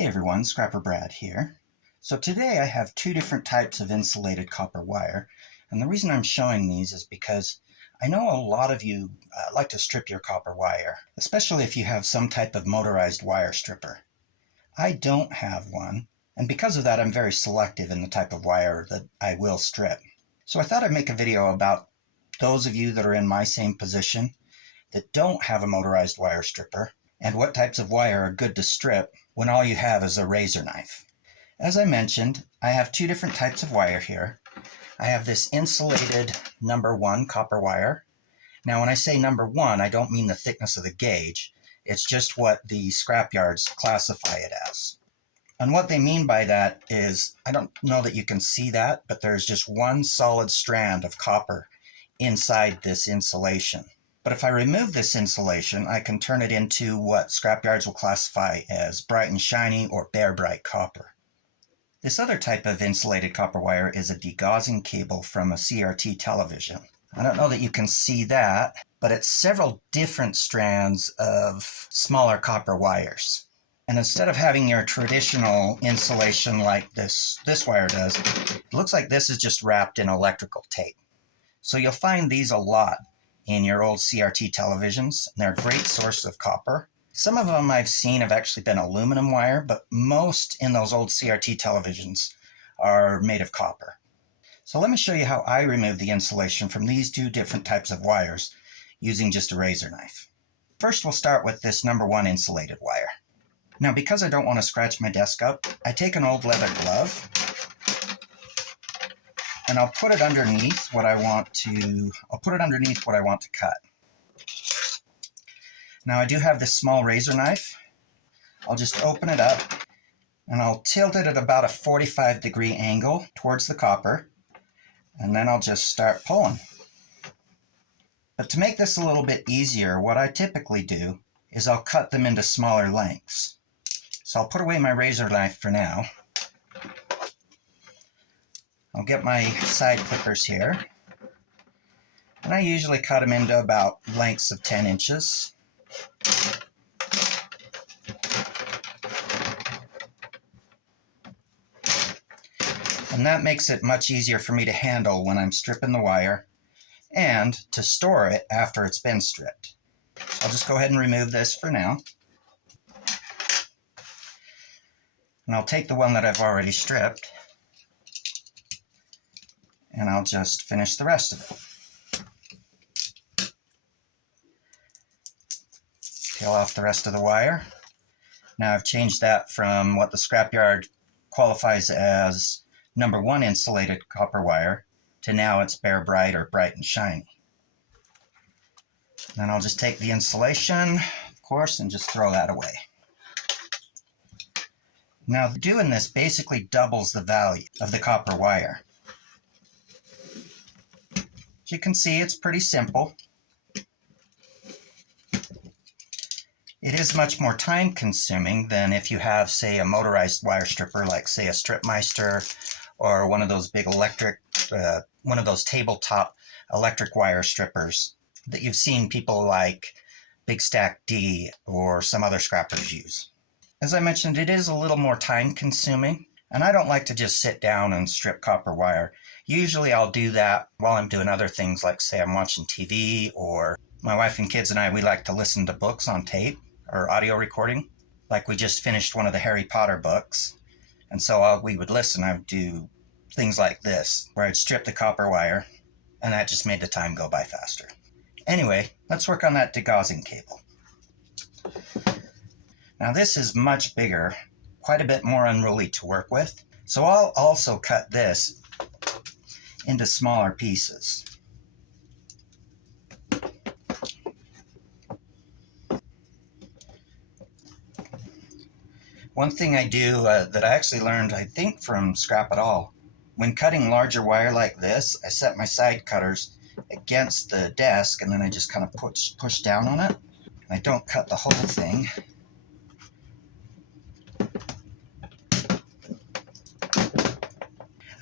Hey everyone, Scrapper Brad here. So today I have two different types of insulated copper wire, and the reason I'm showing these is because I know a lot of you like to strip your copper wire, especially if you have some type of motorized wire stripper. I don't have one, and because of that I'm very selective in the type of wire that I will strip. So I thought I'd make a video about those of you that are in my same position that don't have a motorized wire stripper, and what types of wire are good to strip when all you have is a razor knife. As I mentioned, I have two different types of wire here. I have this insulated number 1 copper wire. Now when I say number 1, I don't mean the thickness of the gauge. It's just what the scrapyards classify it as. And what they mean by that is, I don't know that you can see that, but there's just one solid strand of copper inside this insulation. But if I remove this insulation, I can turn it into what scrapyards will classify as bright and shiny or bare bright copper. This other type of insulated copper wire is a degaussing cable from a CRT television. I don't know that you can see that, but it's several different strands of smaller copper wires. And instead of having your traditional insulation like this wire does, it looks like this is just wrapped in electrical tape. So you'll find these a lot in your old CRT televisions, and they're a great source of copper. Some of them I've seen have actually been aluminum wire, but most in those old CRT televisions are made of copper. So let me show you how I remove the insulation from these two different types of wires using just a razor knife. First, we'll start with this number 1 insulated wire. Now, because I don't want to scratch my desk up, I take an old leather glove and I'll put it underneath what I want to cut. Now I do have this small razor knife. I'll just open it up and I'll tilt it at about a 45-degree angle towards the copper, and then I'll just start pulling. But to make this a little bit easier, what I typically do is I'll cut them into smaller lengths. So I'll put away my razor knife for now. I'll get my side clippers here, and I usually cut them into about lengths of 10 inches. And that makes it much easier for me to handle when I'm stripping the wire and to store it after it's been stripped. So I'll just go ahead and remove this for now. And I'll take the one that I've already stripped, and I'll just finish the rest of it. Peel off the rest of the wire. Now I've changed that from what the scrapyard qualifies as number 1 insulated copper wire to now it's bare bright or bright and shiny. Then I'll just take the insulation, of course, and just throw that away. Now doing this basically doubles the value of the copper wire. As you can see, it's pretty simple. It is much more time consuming than if you have, say, a motorized wire stripper like, say, a Stripmeister or one of those big one of those tabletop electric wire strippers that you've seen people like Big Stack D or some other scrappers use. As I mentioned, it is a little more time consuming, and I don't like to just sit down and strip copper wire. Usually I'll do that while I'm doing other things, like say I'm watching TV, or my wife and kids and I, we like to listen to books on tape or audio recording. Like we just finished one of the Harry Potter books, and so we would listen. I would do things like this, where I'd strip the copper wire, and that just made the time go by faster. Anyway, let's work on that degaussing cable. Now this is much bigger, quite a bit more unruly to work with, so I'll also cut this into smaller pieces. One thing I do that I actually learned, I think, from Scrap It All, when cutting larger wire like this, I set my side cutters against the desk and then I just kind of push down on it. I don't cut the whole thing.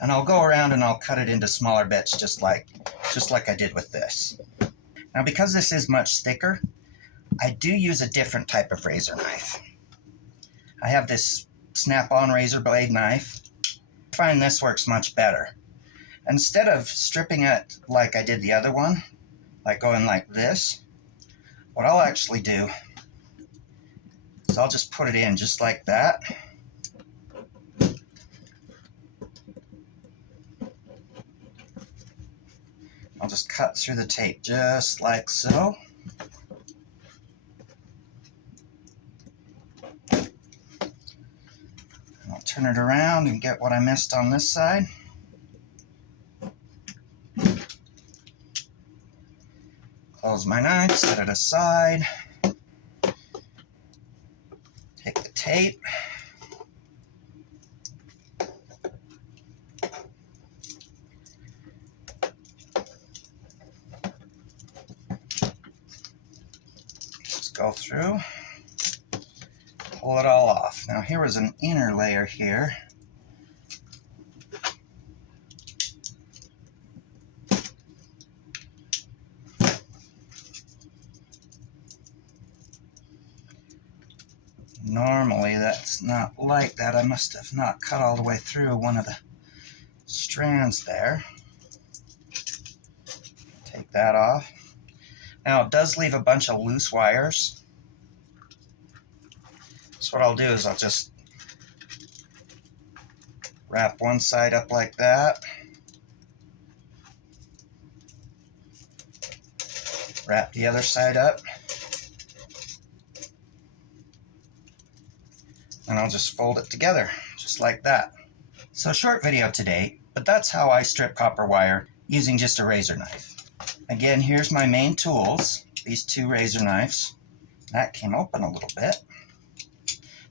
And I'll go around and I'll cut it into smaller bits just like I did with this. Now because this is much thicker, I do use a different type of razor knife. I have this snap-on razor blade knife. I find this works much better. Instead of stripping it like I did the other one, like going like this, what I'll actually do is I'll just put it in just like that. I'll just cut through the tape just like so. And I'll turn it around and get what I missed on this side. Close my knife, set it aside. Take the tape. Go through, pull it all off. Now here was an inner layer here. Normally that's not like that. I must have not cut all the way through one of the strands there. Take that off. Now it does leave a bunch of loose wires. So what I'll do is I'll just wrap one side up like that. Wrap the other side up. And I'll just fold it together, just like that. So short video today, but that's how I strip copper wire using just a razor knife. Again, here's my main tools, these two razor knives. That came open a little bit.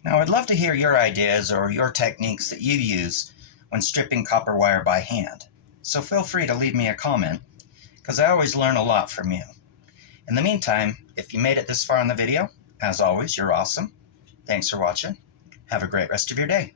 Now I'd love to hear your ideas or your techniques that you use when stripping copper wire by hand. So feel free to leave me a comment, because I always learn a lot from you. In the meantime, if you made it this far in the video, as always, you're awesome. Thanks for watching. Have a great rest of your day.